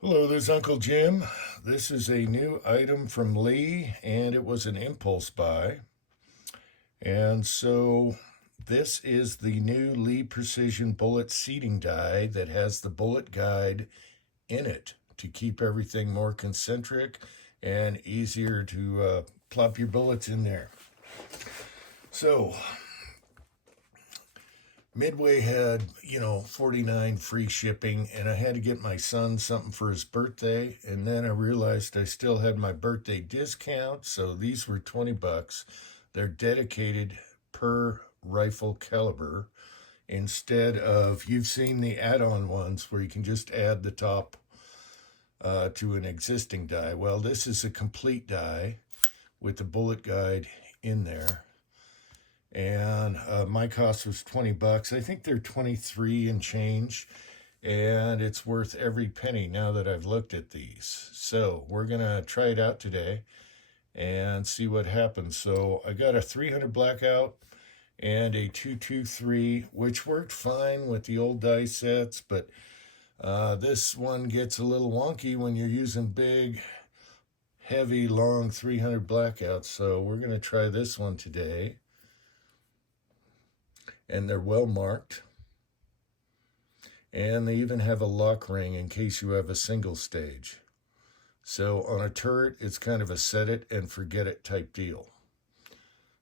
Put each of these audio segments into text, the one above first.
Hello, this is Uncle Jim. This is a new item from Lee, and it was an impulse buy. And so, this is the new Lee Precision Bullet Seating Die that has the bullet guide in it to keep everything more concentric and easier to plop your bullets in there. So, Midway had, 49 free shipping, and I had to get my son something for his birthday. And then I realized I still had my birthday discount, so these were 20 bucks. They're dedicated per rifle caliber instead of, you've seen the add-on ones where you can just add the top to an existing die. Well, this is a complete die with the bullet guide in there, and my cost was 20 bucks. I think they're 23 and change, and it's worth every penny now that I've looked at these. So we're gonna try it out today and see what happens. So I got a 300 Blackout and a 223, which worked fine with the old die sets, but this one gets a little wonky when you're using big, heavy, long 300 Blackouts. So we're gonna try this one today, and they're well marked, and they even have a lock ring in case you have a single stage. So on a turret, it's kind of a set it and forget it type deal.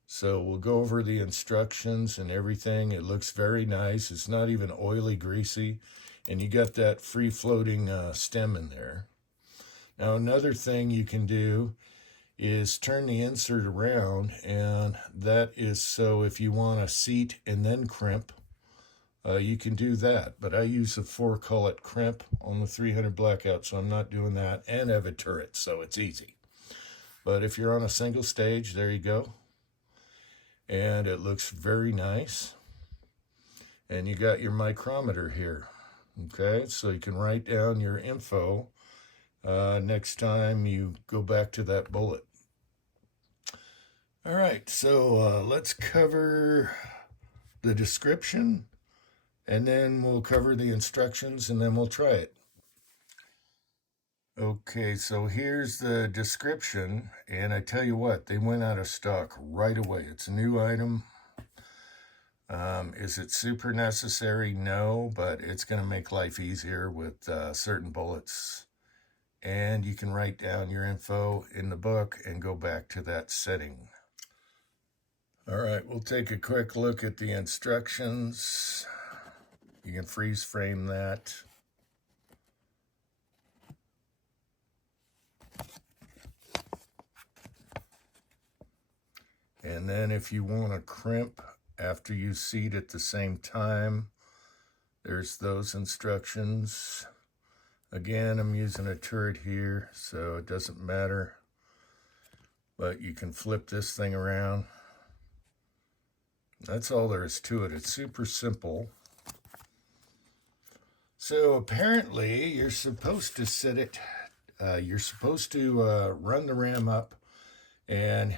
So we'll go over the instructions and everything. It looks very nice. It's not even oily, greasy, and you got that free floating stem in there. Now another thing you can do is turn the insert around, and that is so if you want to seat and then crimp, you can do that. But I use a 4-collet crimp on the 300 Blackout, so I'm not doing that, and I have a turret, so it's easy. But if you're on a single stage, there you go. And it looks very nice. And you got your micrometer here. Okay, so you can write down your info next time you go back to that bullet. All right, so let's cover the description, and then we'll cover the instructions, and then we'll try it. Okay, so here's the description, and I tell you what, they went out of stock right away. It's a new item. Is it super necessary? No, but it's going to make life easier with certain bullets. And you can write down your info in the book and go back to that setting. All right, we'll take a quick look at the instructions. You can freeze frame that. And then if you want to crimp after you seat at the same time, there's those instructions. Again, I'm using a turret here, so it doesn't matter. But you can flip this thing around. That's all there is to it. It's super simple. So apparently you're supposed to set it, you're supposed to run the ram up and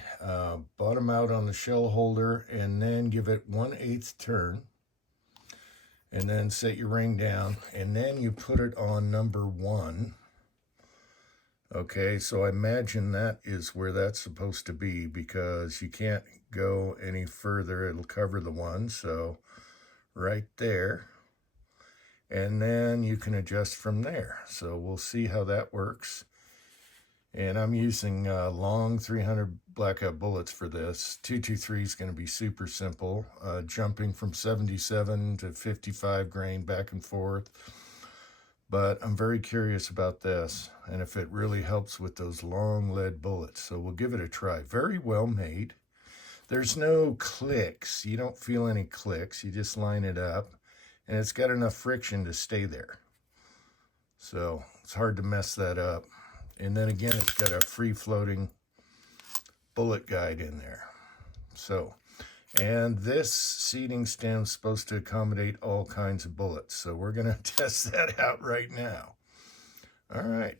bottom out on the shell holder, and then give it 1/8 turn, and then set your ring down, and then you put it on number 1. Okay, so I imagine that is where that's supposed to be, because you can't go any further. It'll cover the 1, so right there. And then you can adjust from there. So we'll see how that works. And I'm using long 300 Blackout bullets for this. 223 is going to be super simple, jumping from 77 to 55 grain back and forth. But I'm very curious about this, and if it really helps with those long lead bullets. So we'll give it a try. Very well made. There's no clicks. You don't feel any clicks. You just line it up, and it's got enough friction to stay there. So it's hard to mess that up. And then again, it's got a free floating bullet guide in there. So, and this seating stem is supposed to accommodate all kinds of bullets. So we're going to test that out right now. All right.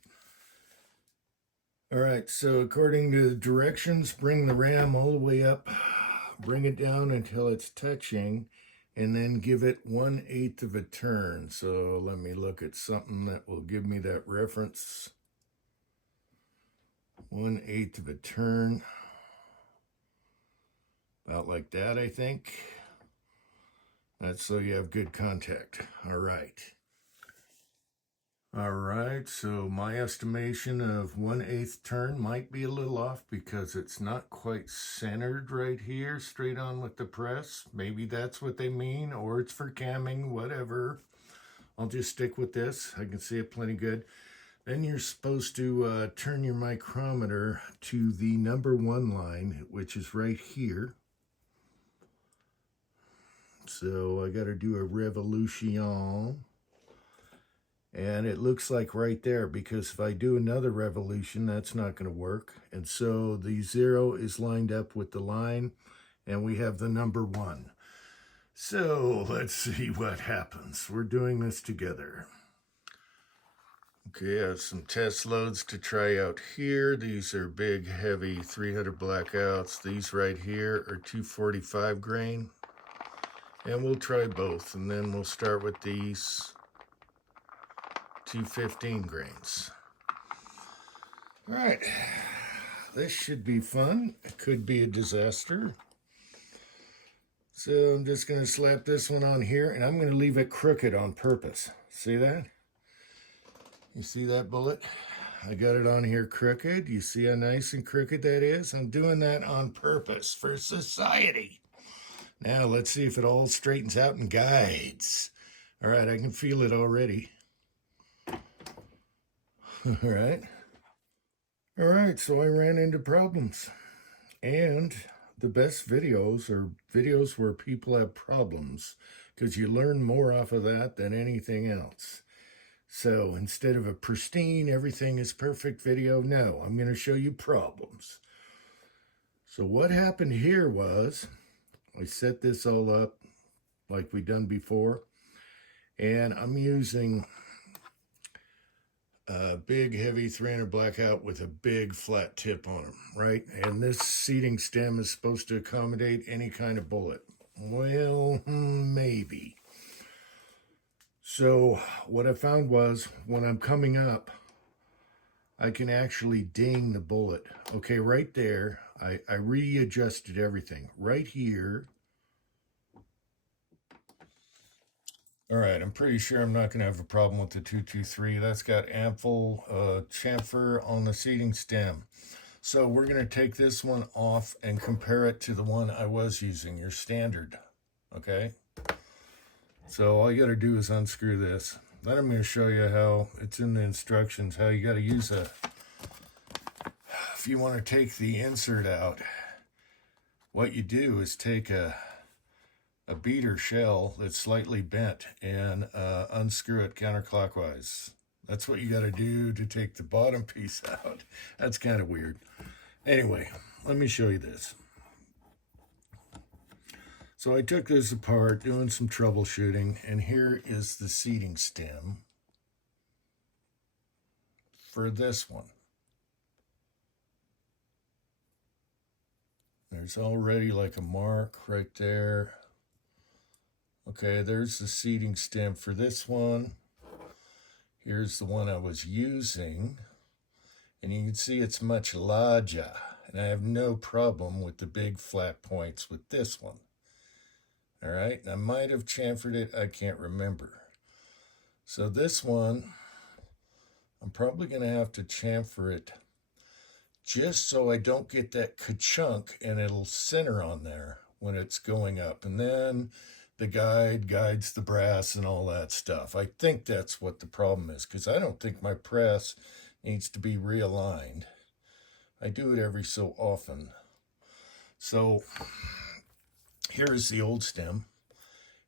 All right, so according to the directions, bring the ram all the way up, bring it down until it's touching, and then give it 1/8 of a turn. So let me look at something that will give me that reference. 1/8 of a turn. About like that, I think. That's so you have good contact. All right. All right, so my estimation of 1/8 turn might be a little off because it's not quite centered right here, straight on with the press. Maybe that's what they mean, or it's for camming, whatever. I'll just stick with this. I can see it plenty good. Then you're supposed to turn your micrometer to the number 1 line, which is right here. So I got to do a revolution. And it looks like right there, because if I do another revolution, that's not going to work. And so the 0 is lined up with the line, and we have the number 1. So let's see what happens. We're doing this together. Okay, I have some test loads to try out here. These are big, heavy 300 Blackouts. These right here are 245 grain. And we'll try both, and then we'll start with these 215 grains. All right, this should be fun. It could be a disaster. So I'm just going to slap this one on here, and I'm going to leave it crooked on purpose. See that? You see that bullet? I got it on here crooked. You see how nice and crooked that is? I'm doing that on purpose for society. Now let's see if it all straightens out and guides. All right, I can feel it already. All right, so I ran into problems. And the best videos are videos where people have problems, because you learn more off of that than anything else. So instead of a pristine, everything is perfect video, no, I'm going to show you problems. So what happened here was, I set this all up like we done before, and I'm using a big heavy 300 Blackout with a big flat tip on them, right? And this seating stem is supposed to accommodate any kind of bullet. Well, maybe. So what I found was, when I'm coming up, I can actually ding the bullet. Okay, right there, I readjusted everything. Right here. All right, I'm pretty sure I'm not going to have a problem with the 223. That's got ample chamfer on the seating stem. So we're going to take this one off and compare it to the one I was using, your standard. Okay? So all you got to do is unscrew this. Then I'm going to show you how, it's in the instructions, how you got to use a, if you want to take the insert out, what you do is take a beater shell that's slightly bent and unscrew it counterclockwise. That's what you got to do to take the bottom piece out. That's kind of weird. Anyway, let me show you this. So I took this apart, doing some troubleshooting, and here is the seating stem for this one. There's already like a mark right there. Okay, there's the seating stem for this one. Here's the one I was using. And you can see it's much larger. And I have no problem with the big flat points with this one. All right, and I might have chamfered it. I can't remember. So this one, I'm probably going to have to chamfer it just so I don't get that ka-chunk, and it'll center on there when it's going up. And then the guide guides the brass and all that stuff. I think that's what the problem is, because I don't think my press needs to be realigned. I do it every so often. So here's the old stem,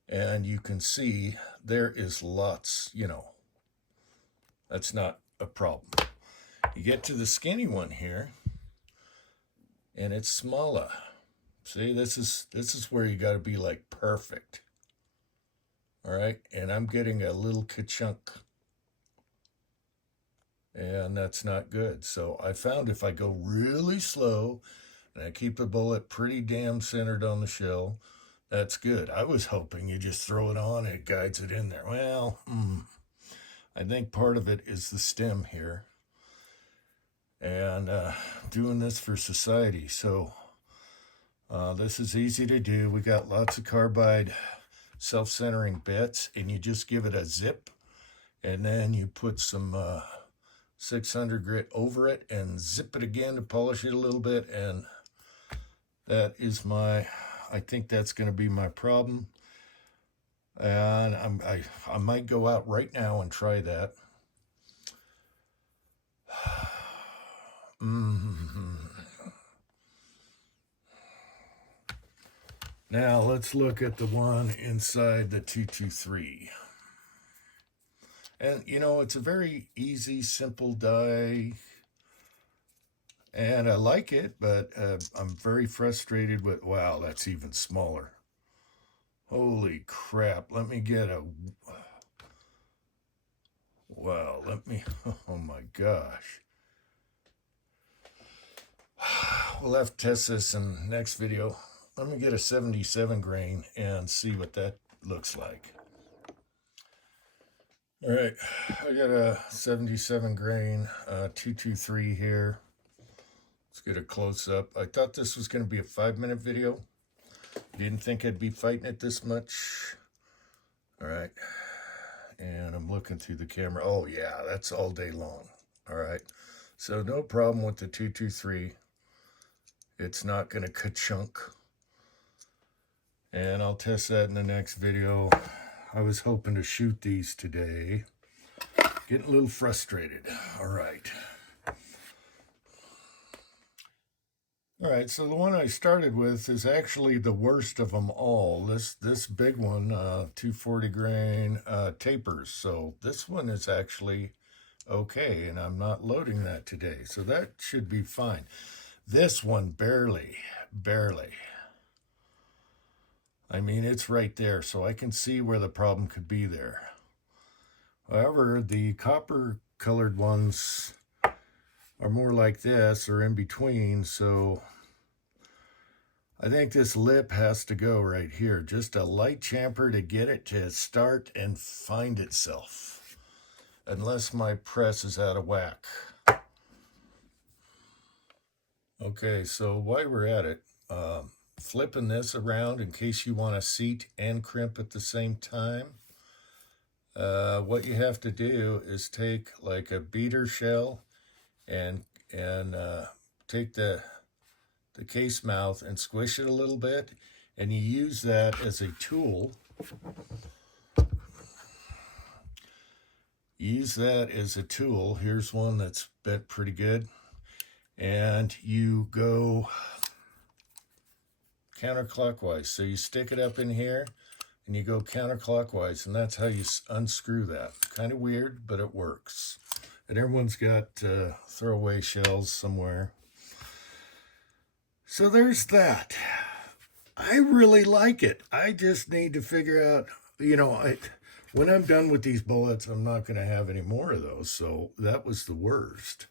and you can see there is lots, that's not a problem. You get to the skinny one here, and it's smaller. See, this is where you got to be like perfect. All right, and I'm getting a little ka-chunk, and that's not good. So I found if I go really slow and I keep the bullet pretty damn centered on the shell, That's good. I was hoping you just throw it on and it guides it in there. Well, I think part of it is the stem here. And doing this for society. So this is easy to do. We got lots of carbide self-centering bits, and you just give it a zip, and then you put some 600 grit over it and zip it again to polish it a little bit. And that is I think that's going to be my problem. And I might go out right now and try that. Now let's look at the one inside the 223. And you know, it's a very easy, simple die. And I like it, but I'm very frustrated with, wow, that's even smaller. Holy crap. Let me get wow, oh my gosh. We'll have to test this in the next video. Let me get a 77 grain and see what that looks like. All right, I got a 77 grain 223 here. Let's get a close up. I thought this was going to be a 5-minute video. Didn't think I'd be fighting it this much. All right, and I'm looking through the camera. Oh yeah, that's all day long. All right, so no problem with the 223. It's not going to ka-chunk. And I'll test that in the next video. I was hoping to shoot these today. Getting a little frustrated. All right. All right, so the one I started with is actually the worst of them all. This big one, 240 grain, tapers. So this one is actually okay, and I'm not loading that today. So that should be fine. This one, barely. I mean, it's right there, so I can see where the problem could be there. However, the copper-colored ones are more like this, or in between, so I think this lip has to go right here. Just a light chamfer to get it to start and find itself, unless my press is out of whack. Okay, so while we're at it, flipping this around in case you want to seat and crimp at the same time. What you have to do is take like a beater shell and take the case mouth and squish it a little bit, and you use that as a tool. Here's one that's bent pretty good. And you go counterclockwise. So you stick it up in here and you go counterclockwise, and that's how you unscrew that. Kind of weird, but it works. And everyone's got throwaway shells somewhere. So there's that. I really like it. I just need to figure out, you know, when I'm done with these bullets, I'm not going to have any more of those. So that was the worst.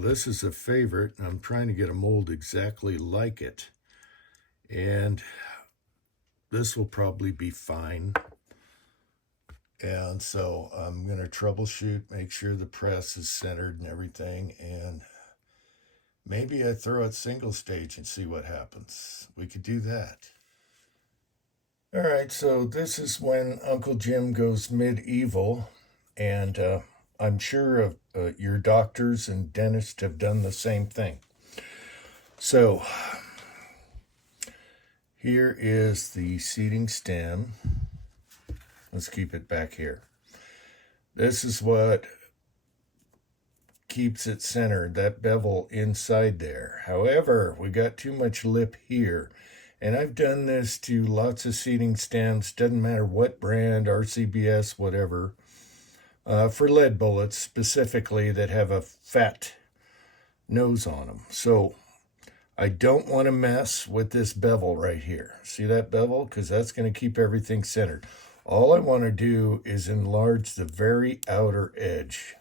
This is a favorite, and I'm trying to get a mold exactly like it. And this will probably be fine. And so I'm going to troubleshoot, make sure the press is centered and everything. And maybe I throw it single stage and see what happens. We could do that. All right, so this is when Uncle Jim goes medieval. And I'm sure your doctors and dentists have done the same thing. So here is the seating stem. Let's keep it back here. This is what keeps it centered, that bevel inside there. However, we got too much lip here. And I've done this to lots of seating stems, doesn't matter what brand, RCBS, whatever. For lead bullets specifically that have a fat nose on them. So I don't want to mess with this bevel right here. See that bevel? Because that's going to keep everything centered. All I want to do is enlarge the very outer edge.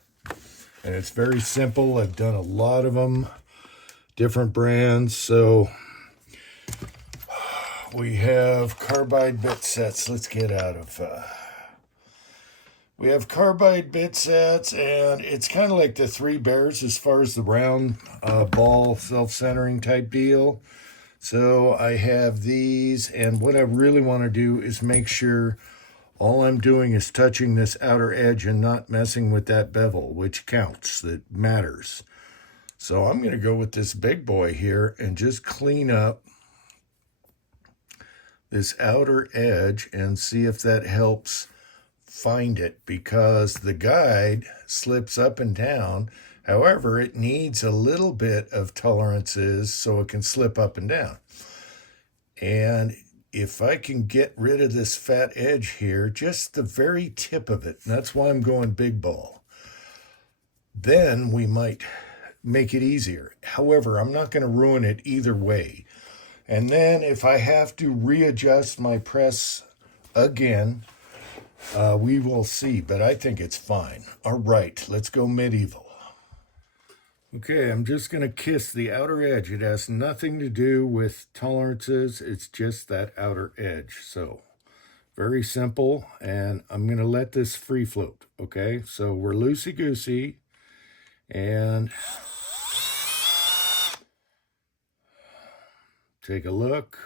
And it's very simple. I've done a lot of them, different brands. So we have carbide bit sets. Let's get out of... we have carbide bit sets, and it's kind of like the Three Bears as far as the round ball self-centering type deal. So I have these, and what I really want to do is make sure all I'm doing is touching this outer edge and not messing with that bevel, which counts, that matters. So I'm going to go with this big boy here and just clean up this outer edge and see if that helps find it, because the guide slips up and down. However, it needs a little bit of tolerances so it can slip up and down. And if I can get rid of this fat edge here, just the very tip of it, and that's why I'm going big ball, then we might make it easier. However, I'm not going to ruin it either way. And then if I have to readjust my press again, we will see, but I think it's fine. All right, let's go medieval. Okay, I'm just going to kiss the outer edge. It has nothing to do with tolerances. It's just that outer edge. So very simple, and I'm going to let this free float. Okay, so we're loosey-goosey, and take a look.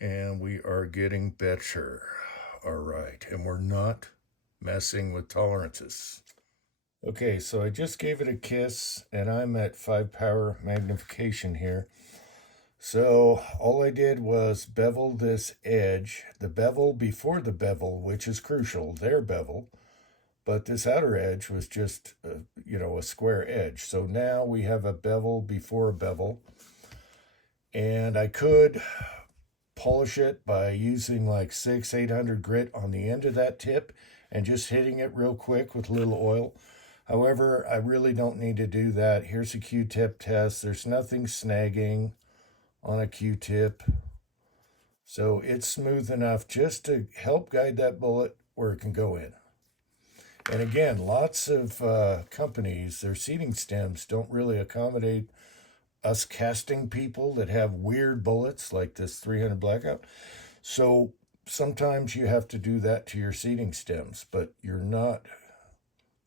And we are getting better. All right, and we're not messing with tolerances. Okay, so I just gave it a kiss, and I'm at 5 power magnification here. So all I did was bevel this edge, the bevel before the bevel, which is crucial, their bevel, but this outer edge was just, a square edge. So now we have a bevel before a bevel, and I could polish it by using like 600-800 grit on the end of that tip and just hitting it real quick with a little oil. However, I really don't need to do that. Here's a Q-tip test. There's nothing snagging on a Q-tip, so it's smooth enough just to help guide that bullet where it can go in. And again, lots of companies, their seating stems don't really accommodate us casting people that have weird bullets like this 300 Blackout. So sometimes you have to do that to your seating stems, but you're not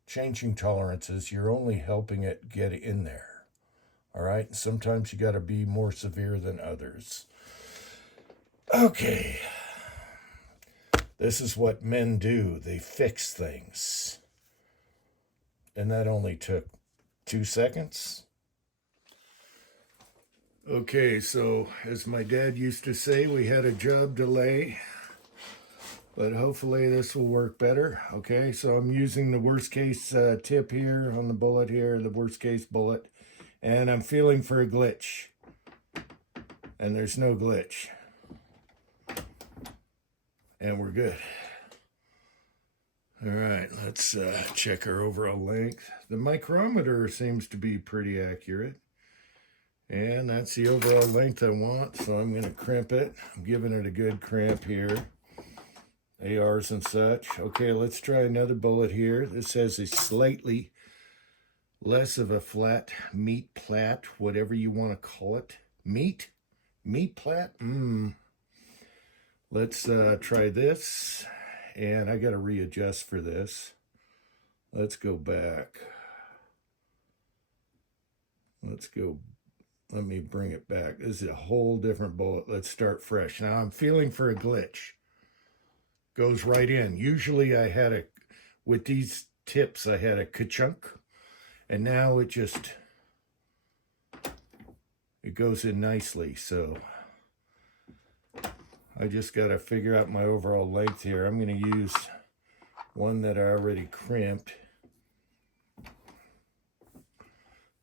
changing tolerances. You're only helping it get in there. All right, sometimes you got to be more severe than others. Okay, this is what men do. They fix things. And that only took 2 seconds. Okay, so as my dad used to say, we had a job delay, but hopefully this will work better. Okay, so I'm using the worst case tip here on the bullet here, the worst case bullet. And I'm feeling for a glitch. And there's no glitch. And we're good. All right, let's check our overall length. The micrometer seems to be pretty accurate. And that's the overall length I want, so I'm going to crimp it. I'm giving it a good crimp here. ARs and such. Okay, let's try another bullet here. This has a slightly less of a flat meat plat, whatever you want to call it. Meat plat? Let's try this, and I got to readjust for this. Let's go back. Let me bring it back. This is a whole different bullet. Let's start fresh. Now I'm feeling for a glitch. Goes right in. Usually with these tips, I had a ka-chunk. And now it goes in nicely. So I just got to figure out my overall length here. I'm going to use one that I already crimped.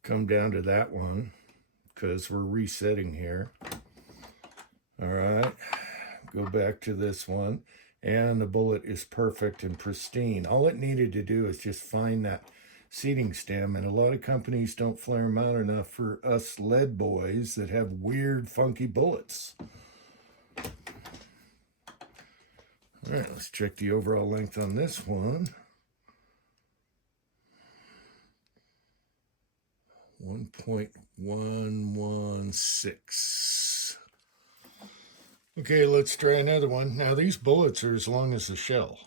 Come down to that one because we're resetting here. All right, go back to this one. And the bullet is perfect and pristine. All it needed to do is just find that seating stem, and a lot of companies don't flare them out enough for us lead boys that have weird, funky bullets. All right, let's check the overall length on this one. 1.116. Okay, let's try another one. Now, these bullets are as long as the shell.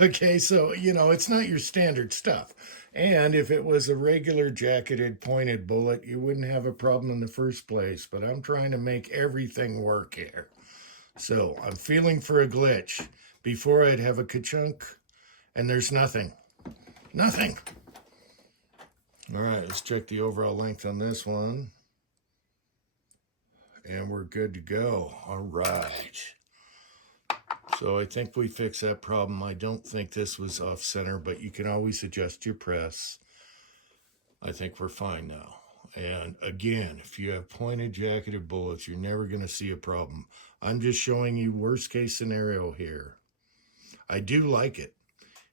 Okay, so, it's not your standard stuff. And if it was a regular jacketed pointed bullet, you wouldn't have a problem in the first place. But I'm trying to make everything work here. So I'm feeling for a glitch. Before I'd have a ka-chunk, and there's nothing. Nothing. All right, let's check the overall length on this one. And we're good to go. All right. So I think we fixed that problem. I don't think this was off center, but you can always adjust your press. I think we're fine now. And again, if you have pointed jacketed bullets, you're never going to see a problem. I'm just showing you worst case scenario here. I do like it.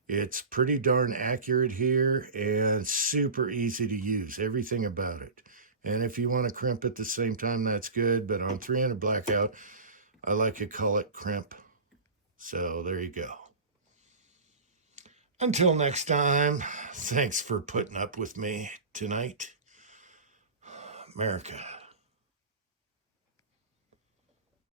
It's pretty darn accurate here and super easy to use. Everything about it. And if you want to crimp at the same time, that's good. But on 300 Blackout, I like to call it crimp. So there you go. Until next time, thanks for putting up with me tonight. America.